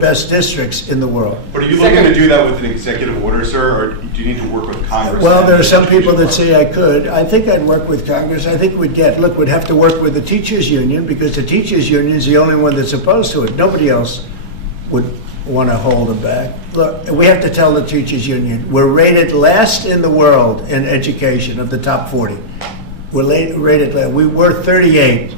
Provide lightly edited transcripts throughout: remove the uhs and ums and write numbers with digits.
best districts in the world. But are you looking to do that with an executive order, sir, or do you need to work with Congress? Well, there are some people that say I could. I think I'd work with Congress. I think we'd have to work with the teachers union, because the teachers union is the only one that's opposed to it. Nobody else would want to hold them back. Look, we have to tell the teachers union, we're rated last in the world in education of the top 40. We're rated last. We were 38.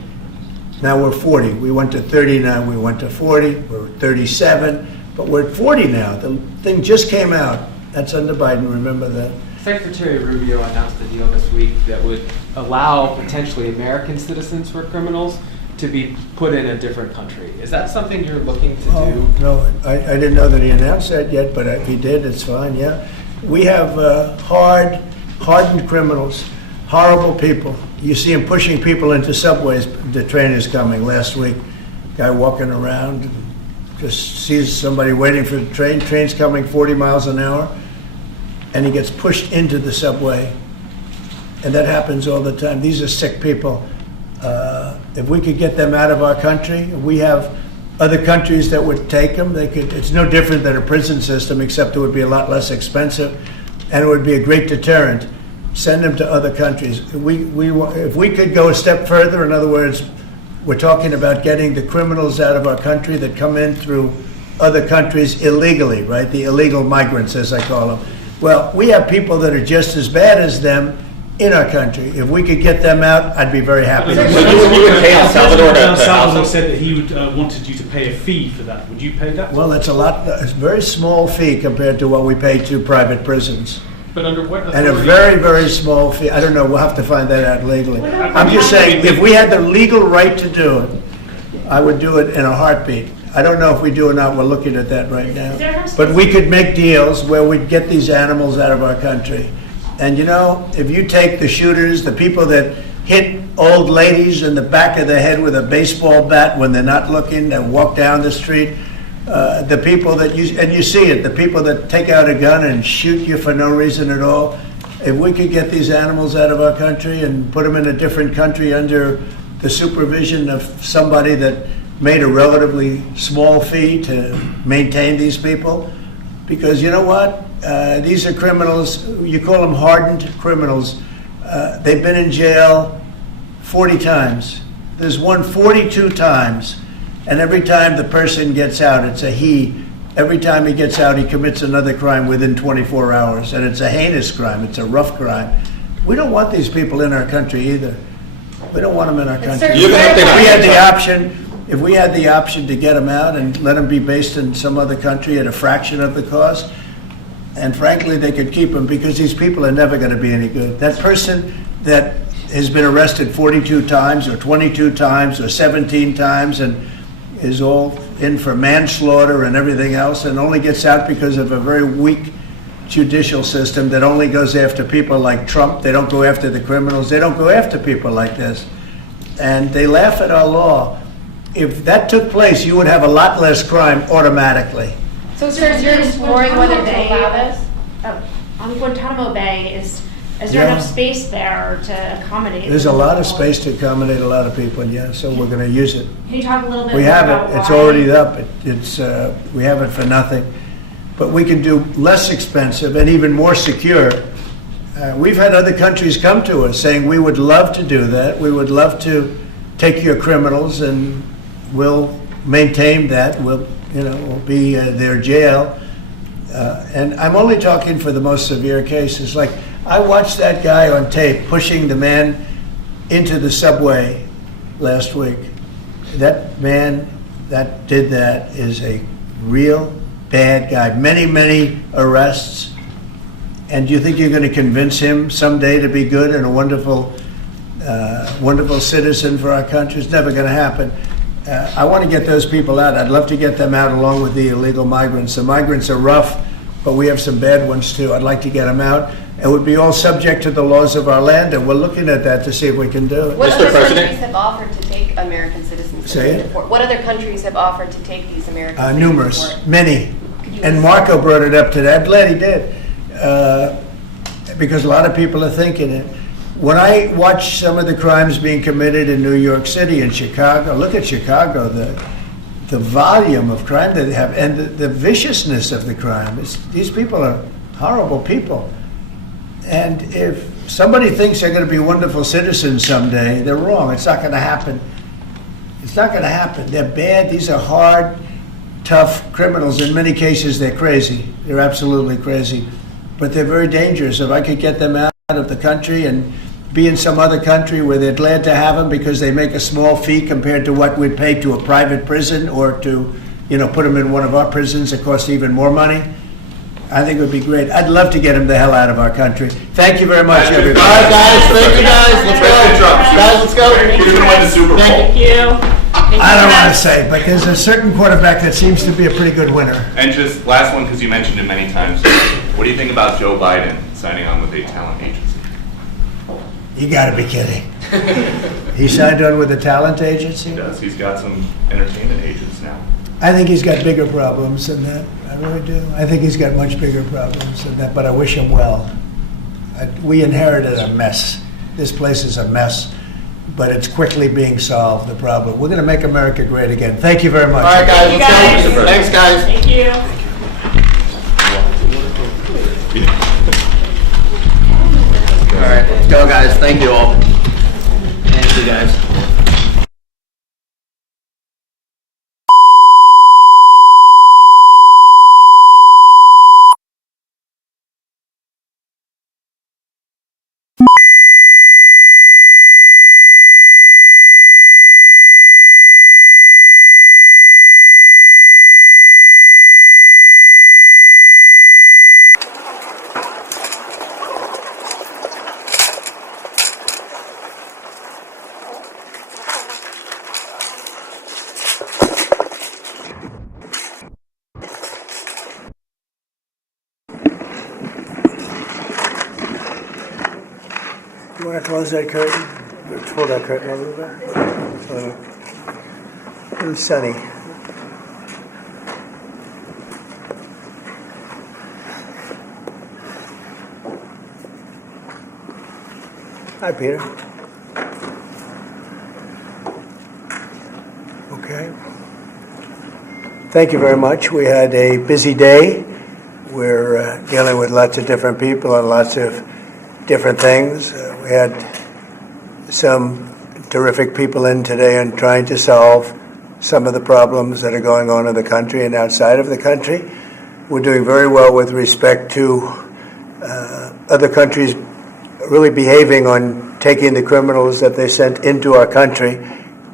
Now we're 40. We went to 39. We went to 40. We're 37. But we're at 40 now. The thing just came out. That's under Biden. Remember that. Secretary Rubio announced a deal this week that would allow potentially American citizens who are criminals to be put in a different country. Is that something you're looking to do? No, I didn't know that he announced that yet, but if he did, it's fine, yeah. We have hardened criminals, horrible people. You see them pushing people into subways. The train is coming last week. Guy walking around, just sees somebody waiting for the train. Train's coming 40 miles an hour, and he gets pushed into the subway. And that happens all the time. These are sick people. If we could get them out of our country, we have other countries that would take them. It's no different than a prison system, except it would be a lot less expensive, and it would be a great deterrent. Send them to other countries. If we could go a step further, in other words, we're talking about getting the criminals out of our country that come in through other countries illegally, right? The illegal migrants, as I call them. Well, we have people that are just as bad as them in our country. If we could get them out, I'd be very happy. So you would pay El Salvador to Salvador said that he wanted you to pay a fee for that. Would you pay that? Well, it's a very small fee compared to what we pay to private prisons. But under what authority? And a very, very small fee. I don't know. We'll have to find that out legally. I'm just saying, if we had the legal right to do it, I would do it in a heartbeat. I don't know if we do or not. We're looking at that right now. But we could make deals where we'd get these animals out of our country. And you know, if you take the shooters, the people that hit old ladies in the back of the head with a baseball bat when they're not looking and walk down the street, the people that you see it, the people that take out a gun and shoot you for no reason at all, if we could get these animals out of our country and put them in a different country under the supervision of somebody that made a relatively small fee to maintain these people, because you know what? These are criminals. You call them hardened criminals. They've been in jail 40 times. There's one 42 times. And every time the person gets out, it's a he. Every time he gets out, he commits another crime within 24 hours. And it's a heinous crime. It's a rough crime. We don't want these people in our country either. We don't want them in our country. If we had the option to get them out and let them be based in some other country at a fraction of the cost, and frankly, they could keep them, because these people are never going to be any good. That person that has been arrested 42 times or 22 times or 17 times and is all in for manslaughter and everything else, and only gets out because of a very weak judicial system that only goes after people like Trump. They don't go after the criminals. They don't go after people like this. And they laugh at our law. If that took place, you would have a lot less crime automatically. So, sir, you're exploring whether to allow this? On Guantanamo Bay, is there enough space there to accommodate? There's a lot of space to accommodate a lot of people, yeah, so we're going to use it. Can you talk a little bit We more have about it. It's why? already up. We have it for nothing. But we can do less expensive and even more secure. We've had other countries come to us saying, we would love to do that. We would love to take your criminals and we'll maintain that. We'll be their jail. And I'm only talking for the most severe cases. Like, I watched that guy on tape pushing the man into the subway last week. That man that did that is a real bad guy. Many, many arrests. And do you think you're going to convince him someday to be good and a wonderful, wonderful citizen for our country? It's never going to happen. I want to get those people out. I'd love to get them out along with the illegal migrants. The migrants are rough, but we have some bad ones too. I'd like to get them out. It would be all subject to the laws of our land, and we're looking at that to see if we can do it. What other countries have offered to take American citizens? Say it? What other countries have offered to take these American citizens? Numerous, many. And Marco brought it up today. I'm glad he did, because a lot of people are thinking it. When I watch some of the crimes being committed in New York City and Chicago, look at Chicago, the the volume of crime that they have and the viciousness of the crime. These people are horrible people. And if somebody thinks they're going to be wonderful citizens someday, they're wrong. It's not going to happen. It's not going to happen. They're bad. These are hard, tough criminals. In many cases, they're crazy. They're absolutely crazy. But they're very dangerous. If I could get them out of the country and be in some other country where they're glad to have them because they make a small fee compared to what we'd pay to a private prison or to, put them in one of our prisons that costs even more money, I think it would be great. I'd love to get them the hell out of our country. Thank you very much, everybody. All right, guys. Thank you, guys. Let's go. Guys, let's go. Who's going to win the Super Bowl? Thank you. I don't want to say, but there's a certain quarterback that seems to be a pretty good winner. And just last one, because you mentioned it many times. What do you think about Joe Biden signing on with a talent agency? You got to be kidding. He signed on with a talent agency? He does. He's got some entertainment agents now. I think he's got bigger problems than that. I really do. I think he's got much bigger problems than that, but I wish him well. We inherited a mess. This place is a mess, but it's quickly being solved, the problem. We're going to make America great again. Thank you very much. All right, guys. Let's go. Thanks, guys. Thank you. All right, let's go, guys. Thank you all. Thank you, guys. You want to close that curtain? Let's pull that curtain a little bit. It was sunny. Hi, Peter. Okay. Thank you very much. We had a busy day. We're dealing with lots of different people and lots of different things. We had some terrific people in today and trying to solve some of the problems that are going on in the country and outside of the country. We're doing very well with respect to other countries really behaving on taking the criminals that they sent into our country,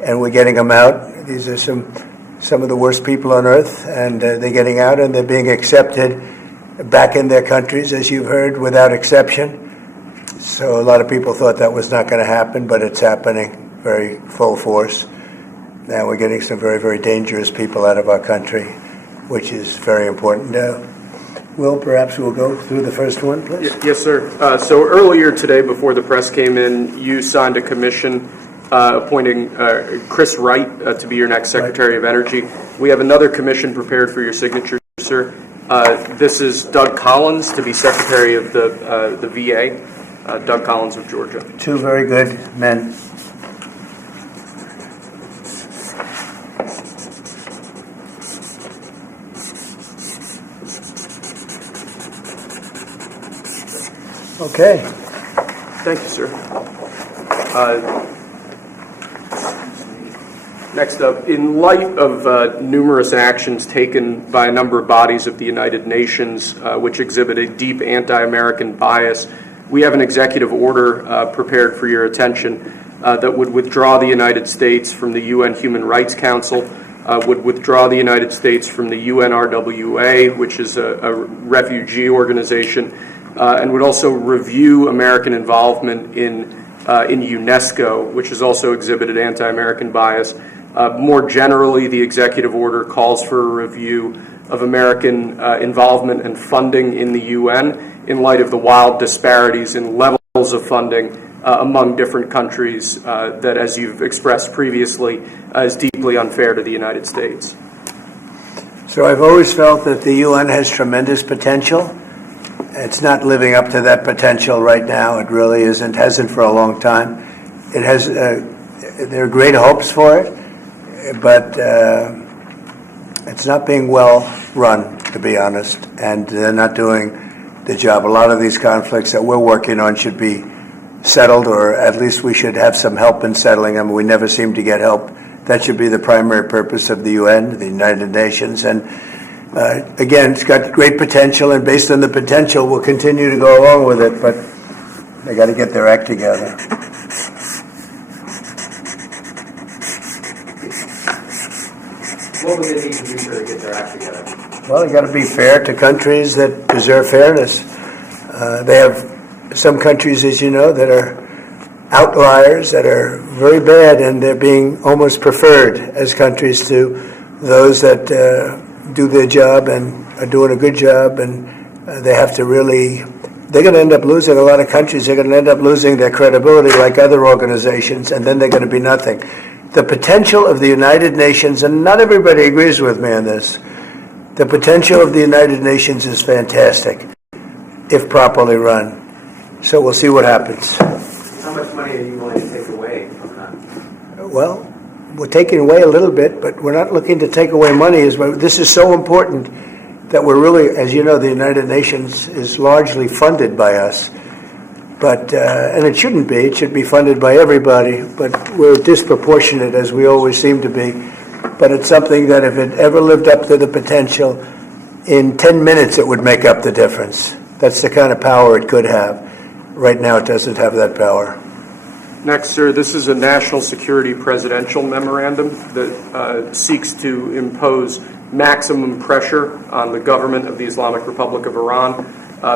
and we're getting them out. These are some of the worst people on earth, and they're getting out and they're being accepted back in their countries, as you've heard, without exception. So a lot of people thought that was not going to happen, but it's happening very full force. Now we're getting some very, very dangerous people out of our country, which is very important. Will, perhaps we'll go through the first one, please. Yes, sir. So earlier today, before the press came in, you signed a commission appointing Chris Wright to be your next Secretary of Energy. We have another commission prepared for your signature, sir. This is Doug Collins to be Secretary of the VA. Doug Collins of Georgia. Two very good men. Okay. Thank you, sir. Next up, in light of numerous actions taken by a number of bodies of the United Nations which exhibit a deep anti-American bias, we have an executive order prepared for your attention that would withdraw the United States from the UN Human Rights Council, would withdraw the United States from the UNRWA, which is a refugee organization, and would also review American involvement in UNESCO, which has also exhibited anti-American bias. More generally, the executive order calls for a review of American involvement and funding in the UN in light of the wild disparities in levels of funding among different countries that, as you've expressed previously, is deeply unfair to the United States. So I've always felt that the UN has tremendous potential. It's not living up to that potential right now. It really isn't, hasn't for a long time. It has, there are great hopes for it, but It's not being well run, to be honest, and they're not doing the job. A lot of these conflicts that we're working on should be settled, or at least we should have some help in settling them. We never seem to get help. That should be the primary purpose of the UN, the United Nations. And again, it's got great potential, and based on the potential, we'll continue to go along with it, but they got to get their act together. What would they need to do to get their act together? Well, they got to be fair to countries that deserve fairness. They have some countries, as you know, that are outliers, that are very bad, and they're being almost preferred as countries to those that do their job and are doing a good job, and they have to really, they're going to end up losing, a lot of countries, they're going to end up losing their credibility like other organizations, and then they're going to be nothing. The potential of the United Nations, and not everybody agrees with me on this, the potential of the United Nations is fantastic if properly run. So we'll see what happens. How much money are you willing to take away from that? Well, we're taking away a little bit, but we're not looking to take away money. This is so important that we're really, as you know, the United Nations is largely funded by us. But and it shouldn't be. It should be funded by everybody. But we're disproportionate, as we always seem to be. But it's something that if it ever lived up to the potential, in 10 minutes it would make up the difference. That's the kind of power it could have. Right now it doesn't have that power. Next, sir, this is a national security presidential memorandum that seeks to impose maximum pressure on the government of the Islamic Republic of Iran.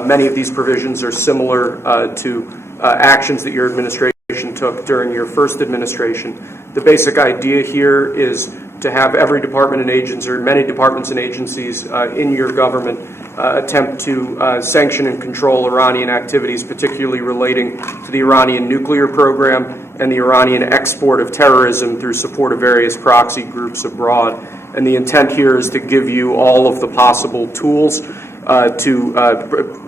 Many of these provisions are similar to actions that your administration took during your first administration. The basic idea here is to have every department and agency, or many departments and agencies in your government attempt to sanction and control Iranian activities, particularly relating to the Iranian nuclear program and the Iranian export of terrorism through support of various proxy groups abroad. And the intent here is to give you all of the possible tools to,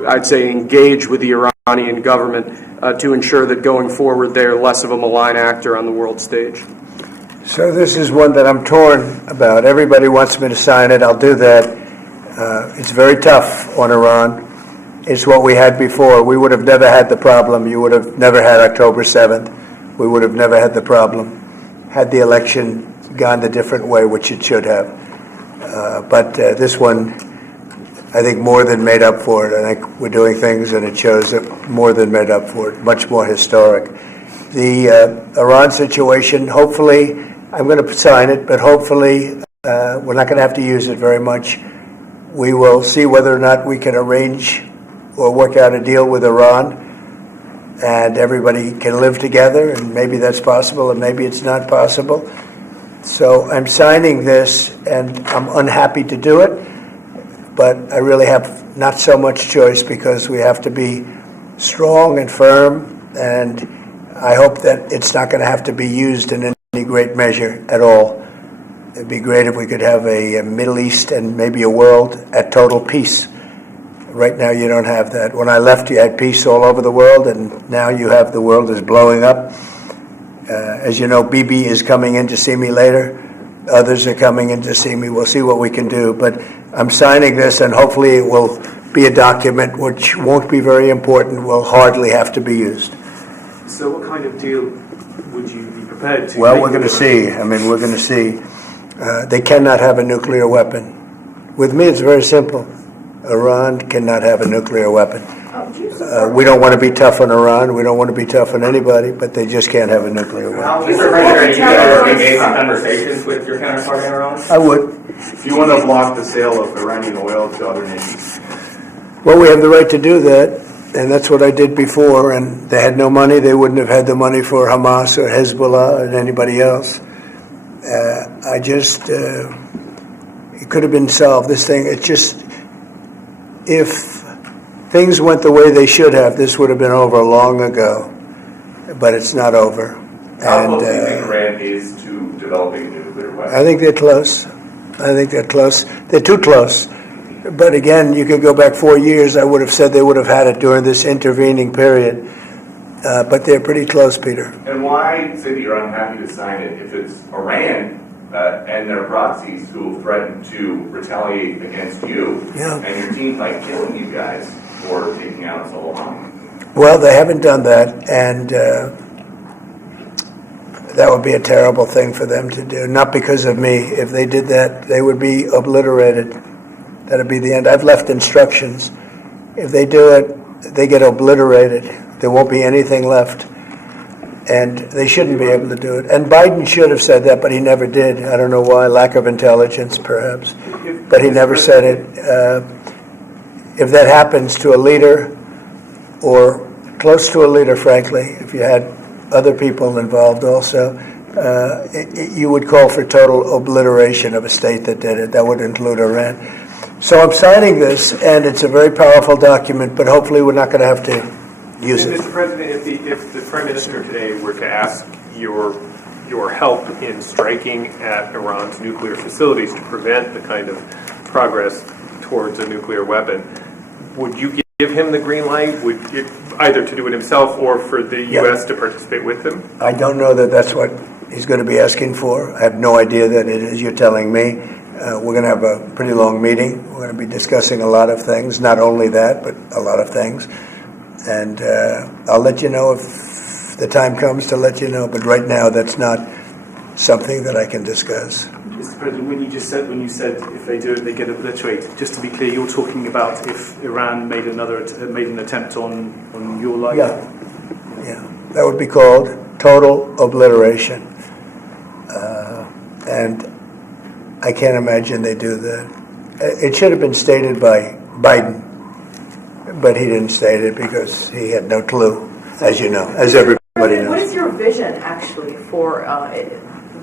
I'd say, engage with the Iranian government to ensure that going forward they're less of a malign actor on the world stage. So this is one that I'm torn about. Everybody wants me to sign it. I'll do that. It's very tough on Iran. It's what we had before. We would have never had the problem. You would have never had October 7th. We would have never had the problem had the election gone the different way, which it should have. But this one, I think, more than made up for it. I think we're doing things, and it shows that more than made up for it, much more historic. The Iran situation, hopefully, I'm going to sign it, but hopefully we're not going to have to use it very much. We will see whether or not we can arrange or work out a deal with Iran, and everybody can live together, and maybe that's possible, and maybe it's not possible. So I'm signing this, and I'm unhappy to do it, but I really have not so much choice because we have to be strong and firm, and I hope that it's not going to have to be used in any great measure at all. It'd be great if we could have a Middle East and maybe a world at total peace. Right now you don't have that. When I left, you had peace all over the world, and now you have the world is blowing up. As you know, Bibi is coming in to see me later. Others are coming in to see me. We'll see what we can do. But I'm signing this, and hopefully it will be a document which won't be very important, will hardly have to be used. So what kind of deal would you be prepared to Well, make we're going to see. I mean, we're going to see. They cannot have a nuclear weapon. With me, it's very simple. Iran cannot have a nuclear weapon. We don't want to be tough on Iran. We don't want to be tough on anybody, but they just can't have a nuclear weapon. Mr. President, you guys engaged in conversations with your counterpart in Iran? I would. Do you want to block the sale of Iranian oil to other nations? Well, we have the right to do that, and that's what I did before, and they had no money. They wouldn't have had the money for Hamas or Hezbollah or anybody else. It could have been solved. This thing, it just, if things went the way they should have, this would have been over long ago, but it's not over. How close do you think Iran is to developing a nuclear weapon? I think they're close. I think they're close. They're too close. But again, you could go back 4 years. I would have said they would have had it during this intervening period. But they're pretty close, Peter. And why say that you're unhappy to sign it if it's Iran and their proxies who threatened to retaliate against you and your team by killing you guys for taking out Soleimani. Well, they haven't done that, and that would be a terrible thing for them to do. Not because of me. If they did that, they would be obliterated. That would be the end. I've left instructions. If they do it, they get obliterated. There won't be anything left. And they shouldn't be able to do it. And Biden should have said that, but he never did. I don't know why. Lack of intelligence, perhaps. But he never said it. If that happens to a leader, or close to a leader, frankly, if you had other people involved also, you would call for total obliteration of a state that did it. That would include Iran. So I'm signing this, and it's a very powerful document, but hopefully we're not going to have to use it. Mr. President, if the Prime Minister today were to ask your help in striking at Iran's nuclear facilities to prevent the kind of progress towards a nuclear weapon, would you give him the green light? Would it, either to do it himself or for the U.S. to participate with him? I don't know that that's what he's going to be asking for. I have no idea that it is. You're telling me. We're going to have a pretty long meeting. We're going to be discussing a lot of things, not only that, but a lot of things. And I'll let you know if the time comes to let you know. But right now, that's not something that I can discuss. Mr. President, when you said if they do it, they get obliterated. Just to be clear, you're talking about if Iran made an attempt on your life. Yeah, that would be called total obliteration. And I can't imagine they do that. It should have been stated by Biden, but he didn't state it because he had no clue, as you know, as everybody knows. What is your vision, actually, for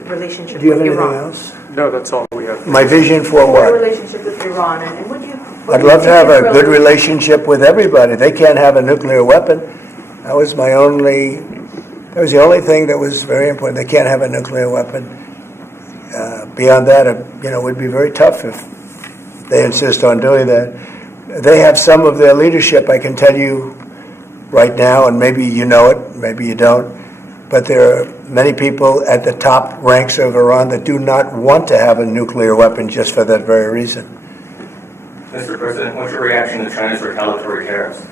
relationship Do you have with anything Iran? else? No, that's all we have. My vision for For what? relationship with Iran, and would you? I'd love to have a good relationship with everybody. They can't have a nuclear weapon. That was the only thing that was very important. They can't have a nuclear weapon. Beyond that, it would be very tough if they insist on doing that. They have some of their leadership, I can tell you right now, and maybe you know it, maybe you don't, but there are many people at the top ranks of Iran that do not want to have a nuclear weapon just for that very reason. Mr. President, what's your reaction to China's retaliatory tariffs?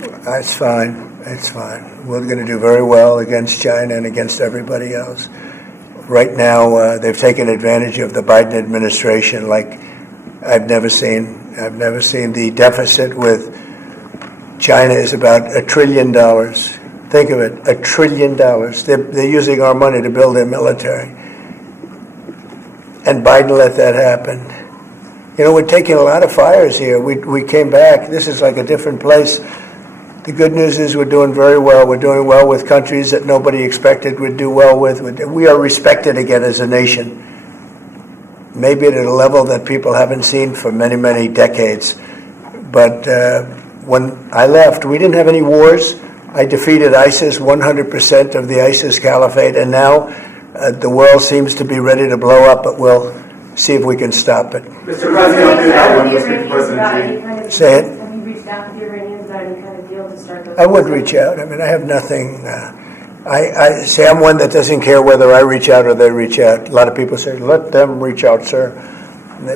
It's fine. It's fine. We're going to do very well against China and against everybody else. Right now, they've taken advantage of the Biden administration like I've never seen. I've never seen. The deficit with China is about $1 trillion. Think of it, $1 trillion. They're using our money to build their military. And Biden let that happen. We're taking a lot of fires here. We came back. This is like a different place. The good news is we're doing very well. We're doing well with countries that nobody expected we'd do well with. We are respected again as a nation. Maybe at a level that people haven't seen for many, many decades. But when I left, we didn't have any wars. I defeated ISIS, 100% of the ISIS caliphate, and now the world seems to be ready to blow up, but we'll see if we can stop it. Mr. President, Say it. Have you reached out to the Iranians about any kind of deal to start those? I would reach out. I mean, I have nothing. I say I'm one that doesn't care whether I reach out or they reach out. A lot of people say, let them reach out, sir.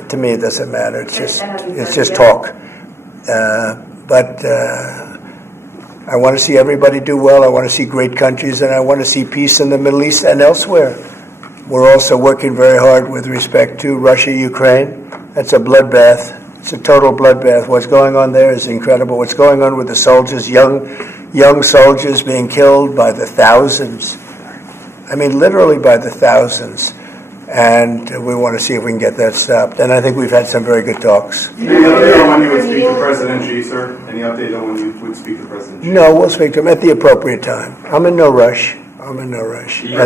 To me, it doesn't matter. It's just talk. But I want to see everybody do well. I want to see great countries, and I want to see peace in the Middle East and elsewhere. We're also working very hard with respect to Russia, Ukraine. That's a bloodbath. It's a total bloodbath. What's going on there is incredible. What's going on with the soldiers, young soldiers being killed by the thousands. I mean, literally by the thousands. And we want to see if we can get that stopped. And I think we've had some very good talks. Any update on when you would speak to President Xi, sir? Any update on when you would speak to President Xi? No, we'll speak to him at the appropriate time. I'm in no rush. At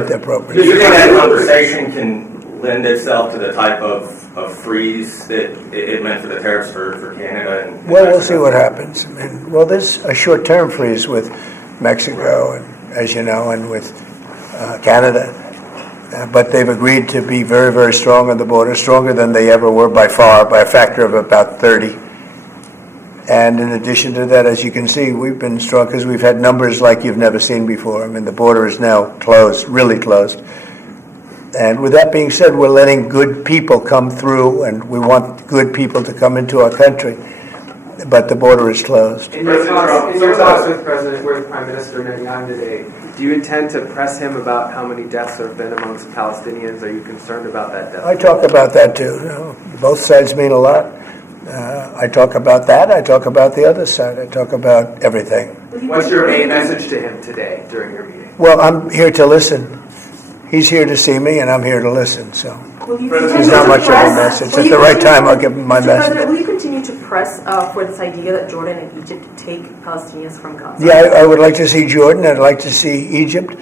the appropriate Do you time. think that conversation can lend itself to the type of freeze that it meant for the tariffs for Canada? And Well, we'll see what happens. I mean, well, there's a short-term freeze with Mexico, and as you know, and with Canada. But they've agreed to be very, very strong on the border, stronger than they ever were by far, by a factor of about 30. And in addition to that, as you can see, we've been strong because we've had numbers like you've never seen before. I mean, the border is now closed, really closed. And with that being said, we're letting good people come through, and we want good people to come into our country. But the border is closed. In your talks with Prime Minister Netanyahu today, do you intend to press him about how many deaths there have been amongst Palestinians? Are you concerned about that death? I talk about that too. You know, both sides mean a lot. I talk about that. I talk about the other side. I talk about everything. What's your main message to him today during your meeting? Well, I'm here to listen. He's here to see me, and I'm here to listen. So there's not much of a message. At the right time, I'll give him my message. President, will you continue to press for this idea that Jordan and Egypt take Palestinians from Gaza? Yeah, I would like to see Jordan. I'd like to see Egypt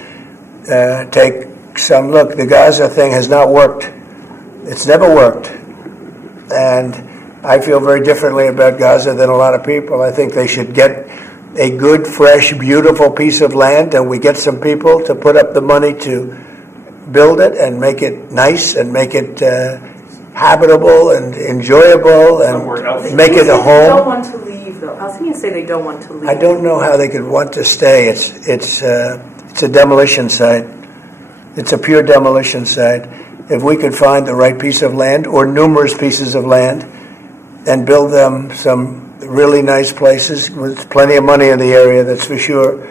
take some. Look, the Gaza thing has not worked. It's never worked. And I feel very differently about Gaza than a lot of people. I think they should get a good, fresh, beautiful piece of land, and we get some people to put up the money to build it and make it nice and make it habitable and enjoyable and make it a home. They don't want to leave, though. Palestinians say they don't want to leave. I don't know how they could want to stay. It's a demolition site. It's a pure demolition site. If we could find the right piece of land or numerous pieces of land and build them some really nice places with plenty of money in the area, that's for sure,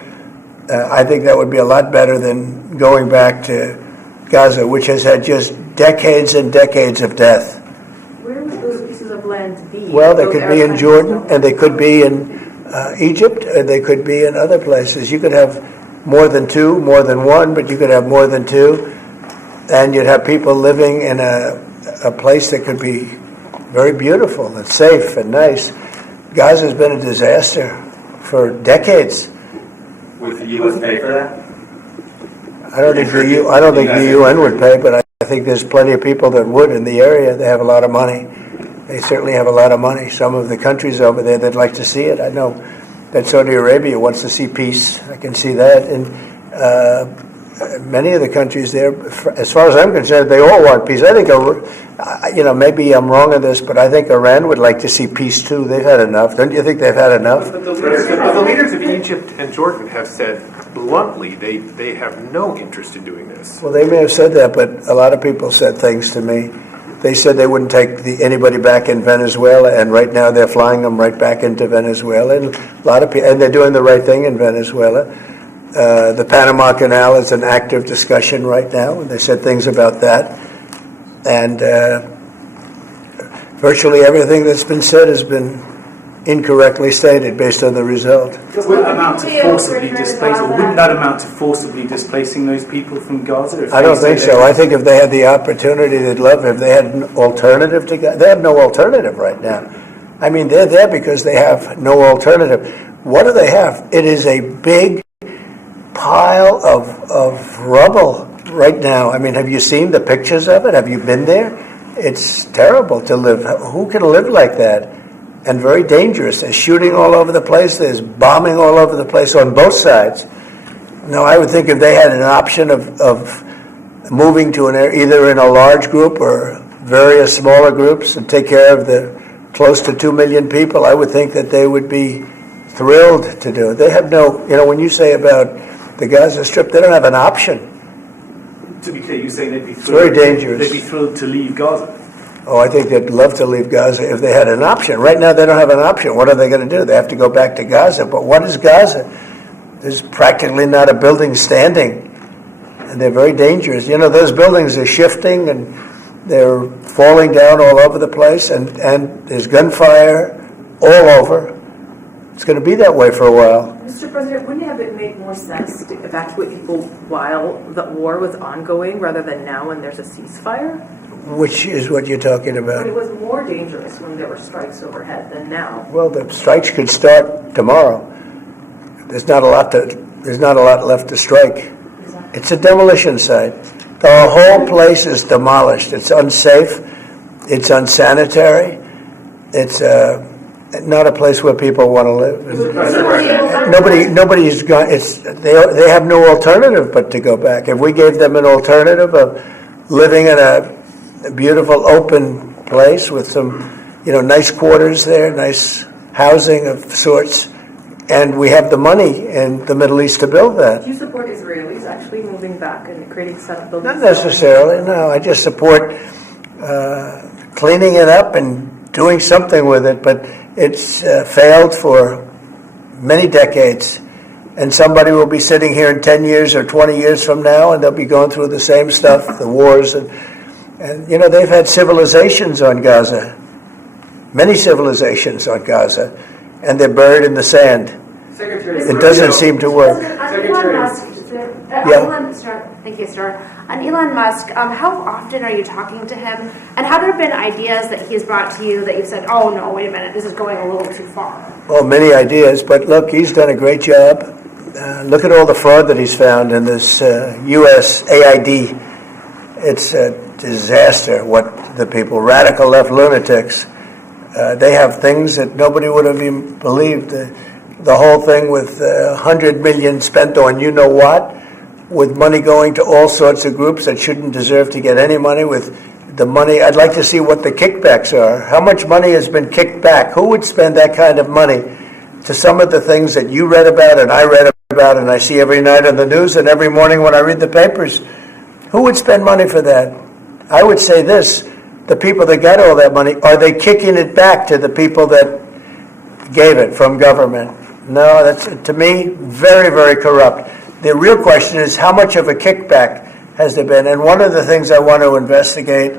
I think that would be a lot better than going back to Gaza, which has had just decades and decades of death. Where would those pieces of land be? Well, they could be in Jordan, and they could be in Egypt, and they could be in other places. You could have more than two, more than one, but you could have more than two, and you'd have people living in a place that could be very beautiful and safe and nice. Gaza has been a disaster for decades. Would the U.S. pay for that? I don't think the UN would pay, but I think there's plenty of people that would in the area. They have a lot of money. They certainly have a lot of money. Some of the countries over there, they'd like to see it. I know that Saudi Arabia wants to see peace. I can see that. And many of the countries there, as far as I'm concerned, they all want peace. I think, maybe I'm wrong on this, but I think Iran would like to see peace too. They've had enough. Don't you think they've had enough? But the leaders of Egypt and Jordan have said bluntly they have no interest in doing this. Well, they may have said that, but a lot of people said things to me. They said they wouldn't take anybody back in Venezuela, and right now they're flying them right back into Venezuela. And a lot of people, and they're doing the right thing in Venezuela. The Panama Canal is an active discussion right now, and they said things about that. And virtually everything that's been said has been incorrectly stated based on the result. Would that amount to forcibly displace, or wouldn't that amount to forcibly displacing those people from Gaza? I don't think so. I think if they had the opportunity, they'd love it. If they had an alternative to Gaza, they have no alternative right now. I mean, they're there because they have no alternative. What do they have? It is a big pile of rubble right now. I mean, have you seen the pictures of it? Have you been there? It's terrible to live. Who can live like that? And very dangerous. There's shooting all over the place. There's bombing all over the place on both sides. Now, I would think if they had an option of moving to an area, either in a large group or various smaller groups, and take care of the close to 2 million people, I would think that they would be thrilled to do it. They have no, when you say about the Gaza Strip, they don't have an option. To be clear, you're saying they'd be thrilled. It's very dangerous. They'd be thrilled to leave Gaza. Oh, I think they'd love to leave Gaza if they had an option. Right now, they don't have an option. What are they going to do? They have to go back to Gaza. But what is Gaza? There's practically not a building standing. And they're very dangerous. Those buildings are shifting and they're falling down all over the place. And there's gunfire all over. It's going to be that way for a while. Mr. President, wouldn't it have made more sense to evacuate people while the war was ongoing rather than now when there's a ceasefire? Which is what you're talking about. It was more dangerous when there were strikes overhead than now. Well, the strikes could start tomorrow. There's not a lot left to strike. It's a demolition site. The whole place is demolished. It's unsafe. It's unsanitary. It's not a place where people want to live. Nobody's gone. They have no alternative but to go back. If we gave them an alternative of living in a beautiful open place with some, nice quarters there, nice housing of sorts, and we have the money in the Middle East to build that. Do you support Israelis actually moving back and creating buildings? Not necessarily, no. I just support cleaning it up and doing something with it, but it's failed for many decades. And somebody will be sitting here in 10 years or 20 years from now, and they'll be going through the same stuff, the wars. And you know, they've had civilizations on Gaza, many civilizations on Gaza, and they're buried in the sand. It doesn't seem to work. Thank you, sir. On Elon Musk, how often are you talking to him? And have there been ideas that he's brought to you that you've said, oh, no, wait a minute, this is going a little too far? Well, many ideas, but look, he's done a great job. Look at all the fraud that he's found in this U.S. AID. It's a disaster what the people, radical left lunatics, they have things that nobody would have even believed. The whole thing with $100 million spent on you know what, with money going to all sorts of groups that shouldn't deserve to get any money, with the money. I'd like to see what the kickbacks are. How much money has been kicked back? Who would spend that kind of money to some of the things that you read about and I read about and I see every night on the news and every morning when I read the papers? Who would spend money for that? I would say this, the people that got all that money, are they kicking it back to the people that gave it from government? No, that's, to me, very, very corrupt. The real question is, how much of a kickback has there been? And one of the things I want to investigate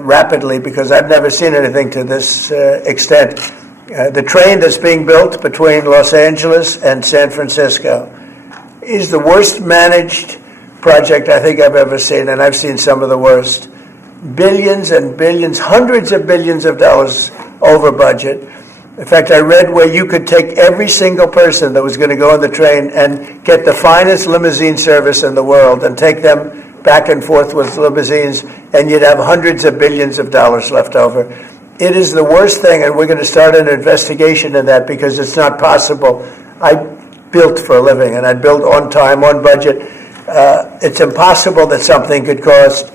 rapidly, because I've never seen anything to this extent, the train that's being built between Los Angeles and San Francisco is the worst managed project I think I've ever seen, and I've seen some of the worst. Billions and billions, hundreds of billions of dollars over budget. In fact, I read where you could take every single person that was going to go on the train and get the finest limousine service in the world and take them back and forth with limousines, and you'd have hundreds of billions of dollars left over. It is the worst thing, and we're going to start an investigation in that because it's not possible. I built for a living, and I built on time, on budget. It's impossible that something could cost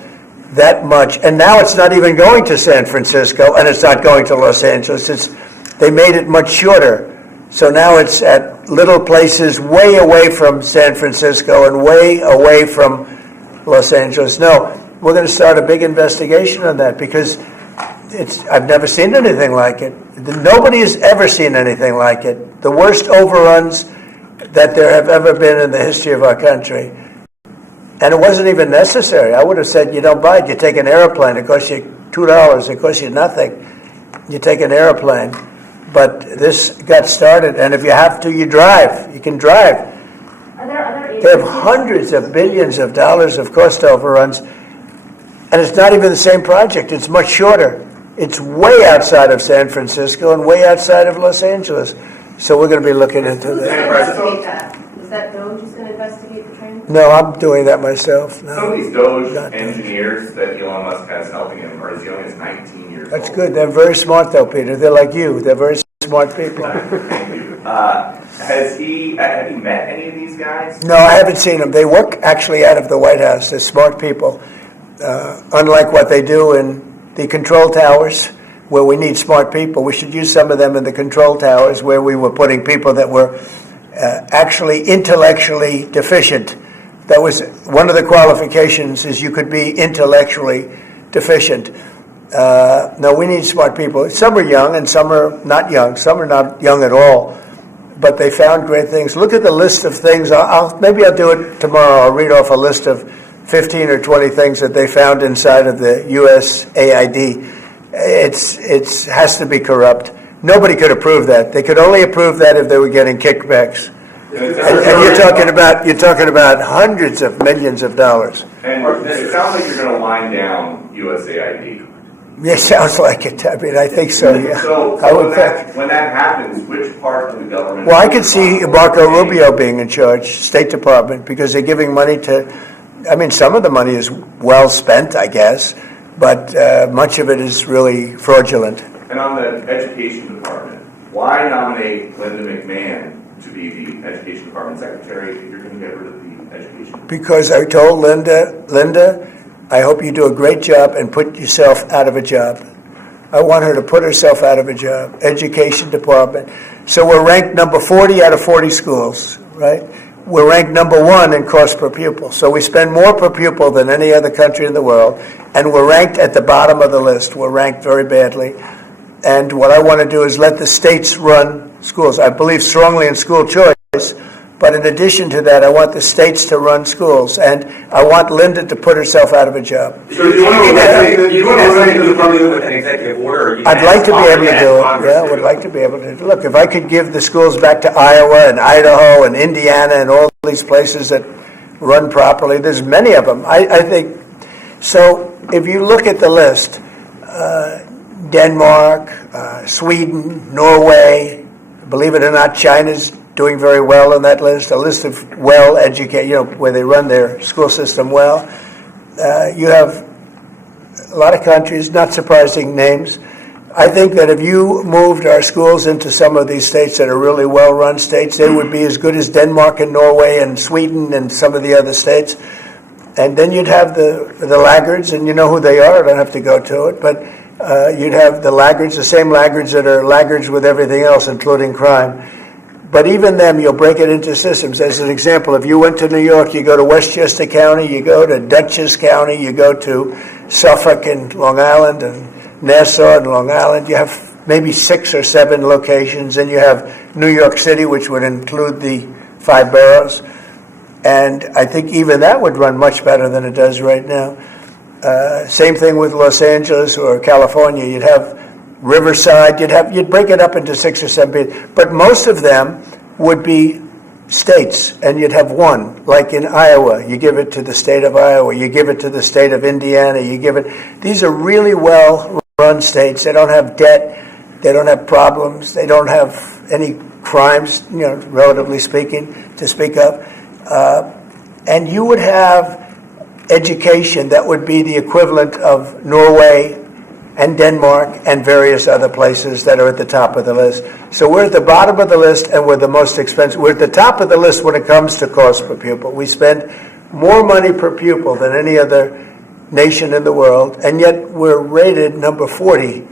that much. And now it's not even going to San Francisco, and it's not going to Los Angeles. They made it much shorter. So now it's at little places way away from San Francisco and way away from Los Angeles. No, we're going to start a big investigation on that because I've never seen anything like it. Nobody has ever seen anything like it. The worst overruns that there have ever been in the history of our country. And it wasn't even necessary. I would have said, you don't buy it. You take an airplane. It costs you $2. It costs you nothing. You take an airplane. But this got started, and if you have to, you drive. You can drive. Are there other They have hundreds of billions of dollars of cost overruns, and it's not even the same project. It's much shorter. It's way outside of San Francisco and way outside of Los Angeles. So we're going to be looking into that. Is that DOGE who's going to investigate the train? No, I'm doing that myself. No. Some of these DOGE engineers that Elon Musk has helping him are as young as 19 years old. That's good. They're very smart, though, Peter. They're like you. They're very smart people. Thank you. Have you met any of these guys? No, I haven't seen them. They work actually out of the White House. They're smart people. Unlike what they do in the control towers, where we need smart people. We should use some of them in the control towers, where we were putting people that were actually intellectually deficient. That was one of the qualifications, is you could be intellectually deficient. No, we need smart people. Some are young and some are not young. Some are not young at all. But they found great things. Look at the list of things. Maybe I'll do it tomorrow. I'll read off a list of 15 or 20 things that they found inside of the U.S. AID. It has to be corrupt. Nobody could approve that. They could only approve that if they were getting kickbacks. And you're talking about hundreds of millions of dollars. And it sounds like you're going to wind down USAID. Yeah, sounds like it. I mean, I think so, yeah. So when that happens, which part of the government... Well, I could see Marco Rubio being in charge, State Department, because they're giving money to... I mean, some of the money is well spent, I guess, but much of it is really fraudulent. And on the Education Department, why nominate Linda McMahon to be the Education Department Secretary if you're going to get rid of the Education? Because I told Linda, I hope you do a great job and put yourself out of a job. I want her to put herself out of a job. Education department. So we're ranked number 40 out of 40 schools, right? We're ranked number 1 in cost per pupil. So we spend more per pupil than any other country in the world, and we're ranked at the bottom of the list. We're ranked very badly. And what I want to do is let the states run schools. I believe strongly in school choice, but in addition to that, I want the states to run schools, and I want Linda to put herself out of a job. So do you want to do with an executive order? Or you I'd like to be able to do it. Congress Yeah, I would like to be able to. Look, if I could give the schools back to Iowa and Idaho and Indiana and all these places that run properly, there's many of them. I think, so if you look at the list, Denmark, Sweden, Norway, believe it or not, China's doing very well on that list, a list of well-educated, where they run their school system well. You have a lot of countries, not surprising names. I think that if you moved our schools into some of these states that are really well-run states, they would be as good as Denmark and Norway and Sweden and some of the other states. And then you'd have the laggards, and you know who they are. I don't have to go to it, but you'd have the laggards, the same laggards that are laggards with everything else, including crime. But even them, you'll break it into systems. As an example, if you went to New York, you go to Westchester County, you go to Dutchess County, you go to Suffolk and Long Island and Nassau and Long Island. You have maybe 6 or 7 locations, and you have New York City, which would include the 5 boroughs. And I think even that would run much better than it does right now. Same thing with Los Angeles or California. You'd have Riverside, you'd break it up into 6 or 7, but most of them would be states, and you'd have one, like in Iowa, you give it to the state of Iowa, you give it to the state of Indiana, these are really well-run states. They don't have debt, they don't have problems, they don't have any crimes, relatively speaking, to speak of, and you would have education that would be the equivalent of Norway and Denmark and various other places that are at the top of the list. So we're at the bottom of the list, and we're the most expensive. We're at the top of the list when it comes to cost per pupil. We spend more money per pupil than any other nation in the world, and yet we're rated number 40.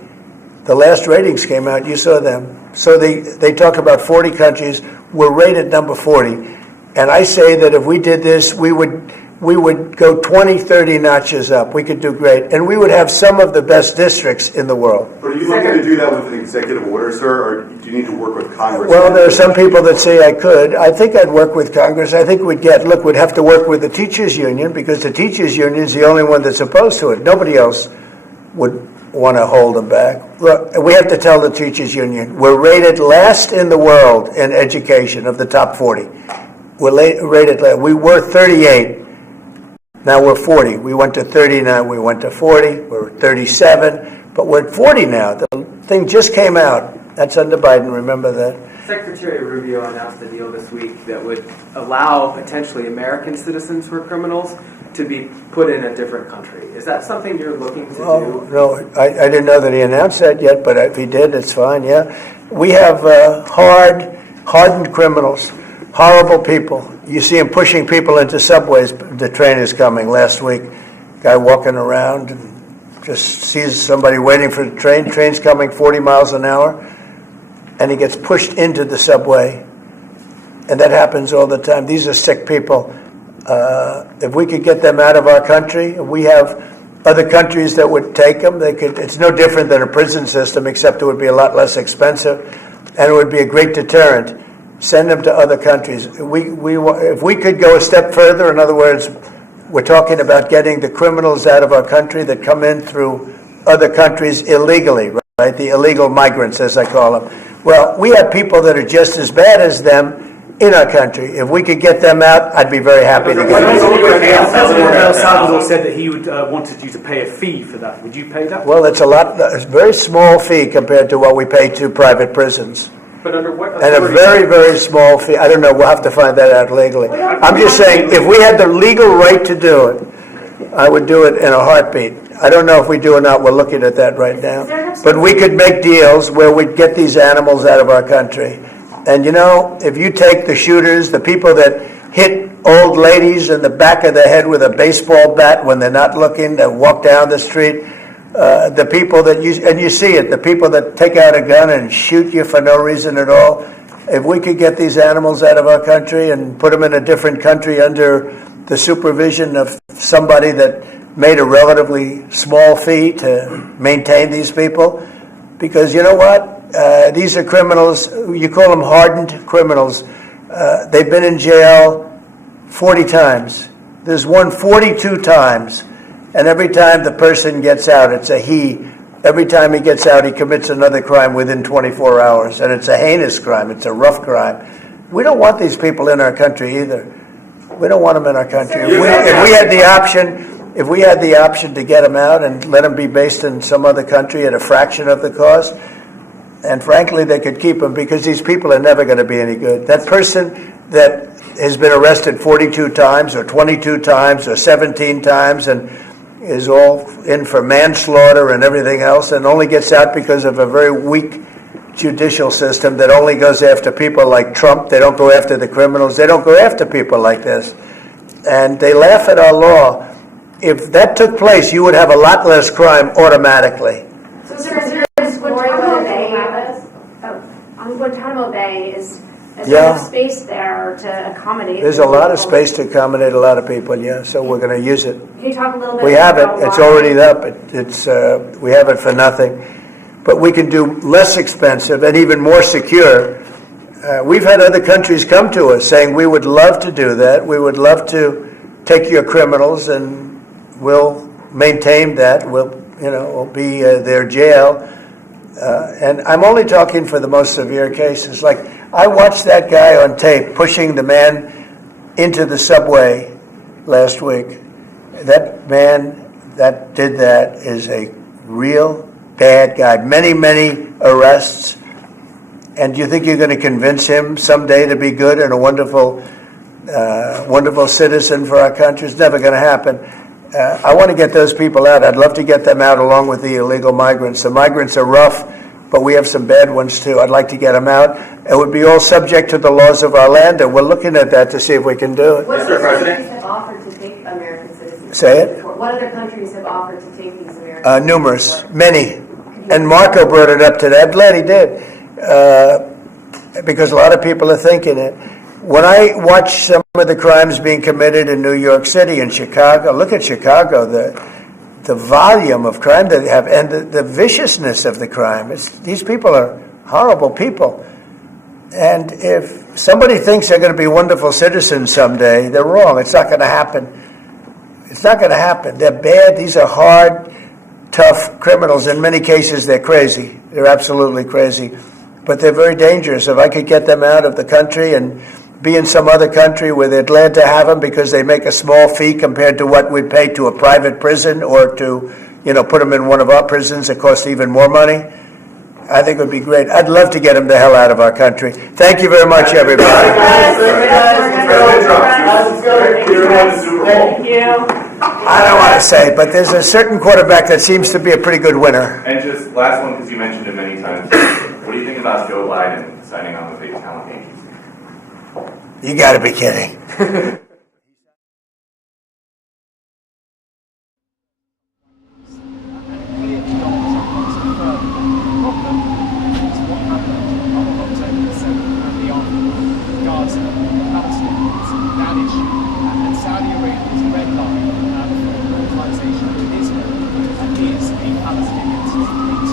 The last ratings came out, you saw them. So they talk about 40 countries. We're rated number 40. And I say that if we did this, we would go 20, 30 notches up. We could do great. And we would have some of the best districts in the world. But are you looking to do that with an executive order, sir, or do you need to work with Congress? Well, there are some people that say I could. I think I'd work with Congress. I think we'd have to work with the teachers union, because the teachers union is the only one that's opposed to it. Nobody else would want to hold them back. Look, we have to tell the teachers union, we're rated last in the world in education of the top 40. We're rated last. We were 38. Now we're 40. We went to 39. We went to 40. We're 37. But we're at 40 now. The thing just came out. That's under Biden. Remember that. Secretary Rubio announced a deal this week that would allow potentially American citizens who are criminals to be put in a different country. Is that something you're looking to do? No, I didn't know that he announced that yet, but if he did, it's fine, yeah. We have hardened criminals, horrible people. You see him pushing people into subways. The train is coming last week. Guy walking around and just sees somebody waiting for the train. Train's coming 40 miles an hour, and he gets pushed into the subway. And that happens all the time. These are sick people. If we could get them out of our country, we have other countries that would take them. It's no different than a prison system, except it would be a lot less expensive, and it would be a great deterrent. Send them to other countries. If we could go a step further, in other words, we're talking about getting the criminals out of our country that come in through other countries illegally, right? The illegal migrants, as I call them. Well, we have people that are just as bad as them in our country. If we could get them out, I'd be very happy to get them out. El Salvador said that he wanted you to pay a fee for that. Would you pay that? Well, it's a very small fee compared to what we pay to private prisons. But under what And a very, very small fee. I don't know. We'll have to find that out legally. I'm just saying, if we had the legal right to do it, I would do it in a heartbeat. I don't know if we do or not. We're looking at that right now. But we could make deals where we'd get these animals out of our country. And if you take the shooters, the people that hit old ladies in the back of the head with a baseball bat when they're not looking, that walk down the street, the people that you see it, the people that take out a gun and shoot you for no reason at all. If we could get these animals out of our country and put them in a different country under the supervision of somebody that made a relatively small fee to maintain these people, because you know what? These are criminals. You call them hardened criminals. They've been in jail 40 times. There's one 42 times. And every time the person gets out, it's a he. Every time he gets out, he commits another crime within 24 hours. And it's a heinous crime. It's a rough crime. We don't want these people in our country either. We don't want them in our country. If we had the option to get them out and let them be based in some other country at a fraction of the cost, and frankly, they could keep them because these people are never going to be any good. That person that has been arrested 42 times or 22 times or 17 times and is all in for manslaughter and everything else and only gets out because of a very weak judicial system that only goes after people like Trump. They don't go after the criminals. They don't go after people like this. And they laugh at our law. If that took place, you would have a lot less crime automatically. On Guantanamo Bay, is there enough space there to accommodate? There's a lot of space to accommodate a lot of people, yeah, so we're going to use it. Can you talk a little bit We have it. about It's why? already up. We have it for nothing. But we can do less expensive and even more secure. We've had other countries come to us saying, we would love to do that. We would love to take your criminals and we'll maintain that. We'll be their jail. And I'm only talking for the most severe cases. Like, I watched that guy on tape pushing the man into the subway last week. That man that did that is a real bad guy. Many, many arrests. And do you think you're going to convince him someday to be good and a wonderful citizen for our country? It's never going to happen. I want to get those people out. I'd love to get them out along with the illegal migrants. The migrants are rough, but we have some bad ones too. I'd like to get them out. It would be all subject to the laws of our land, and we're looking at that to see if we can do it. What other countries have offered to take American citizens? Say it? What other countries have offered to take these Americans? Numerous, many. And Marco brought it up today. I'm glad he did, because a lot of people are thinking it. When I watch some of the crimes being committed in New York City and Chicago, look at Chicago, the volume of crime that they have and the viciousness of the crime. These people are horrible people. And if somebody thinks they're going to be wonderful citizens someday, they're wrong. It's not going to happen. It's not going to happen. They're bad. These are hard, tough criminals. In many cases, they're crazy. They're absolutely crazy. But they're very dangerous. If I could get them out of the country and be in some other country where they're glad to have them because they make a small fee compared to what we'd pay to a private prison or to, put them in one of our prisons that costs even more money, I think it would be great. I'd love to get them the hell out of our country. Thank you very much, everybody. Thank you. I don't want to say, but there's a certain quarterback that seems to be a pretty good winner. And just last one, because you mentioned it many times. What do you think about Joe Biden signing on with big talent agencies? You got to be kidding. Saudi Arabia's red line for normalization with Israel is a Palestinian two-state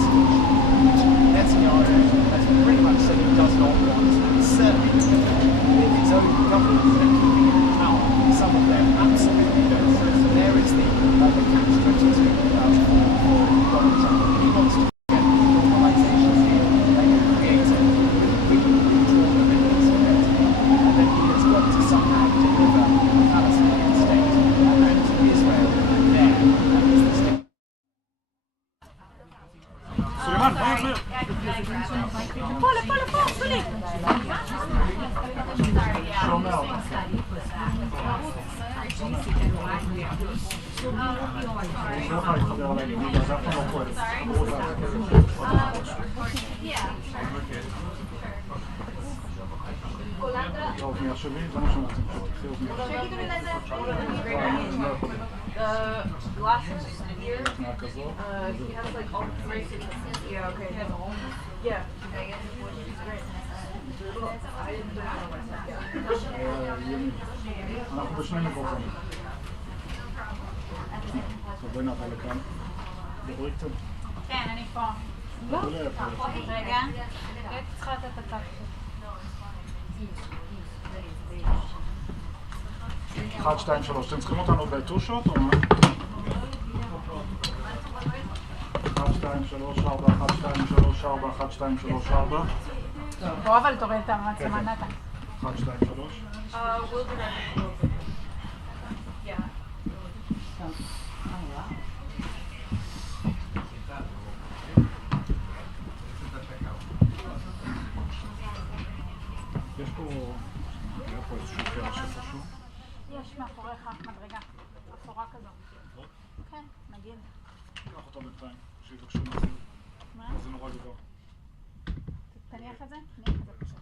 solution, which Netanyahu has pretty much said he does not want, and certainly with his own government and keeping in power some of them absolutely don't. So there is the catch-22 for Donald Trump. He wants to get normalization deal and create a redraw the Middle East and then he has got to somehow deliver a Palestinian state and Israel there is the state. The last here. He has like all the right. Yeah, okay. Yeah. אנחנו בשני מיקרופונים. טוב, בואי נעבור לכאן. דברי קצת. כן, אני פה. רגע, הייתי צריכה לתת את הטאפ. 1, 2, 3. אתם צריכים אותנו בטושות או מה? 1, 2, 3, 4, 1, 2, 3, 4, 1, 2, 3, 4. בוא אבל תוריד את המצלמה נתן. 1, 2, 3. We'll do that. Yeah. יש פה איזשהו קרש איפשהו. יש מאחוריך מדרגה, אפורה כזו. כן, נגיד. קח אותה בינתיים, שיתרגשו מהסיר. מה? זה נורא גבוה. תניח את זה? תניח את זה פשוט.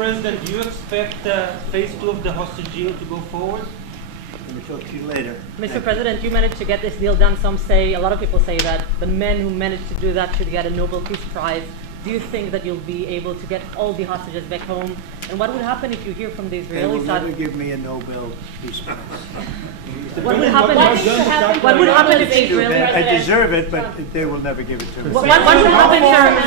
President, do you expect phase 2 of the hostage deal to go forward? Let me talk to you later. Mr. President, you managed to get this deal done. A lot of people say that the men who managed to do that should get a Nobel Peace Prize. Do you think that you'll be able to get all the hostages back home? And what would happen if you hear from the They Israeli will side? never give me a Nobel Peace Prize. What would happen if the Israeli I deserve it, but they will never give it to me. What would happen,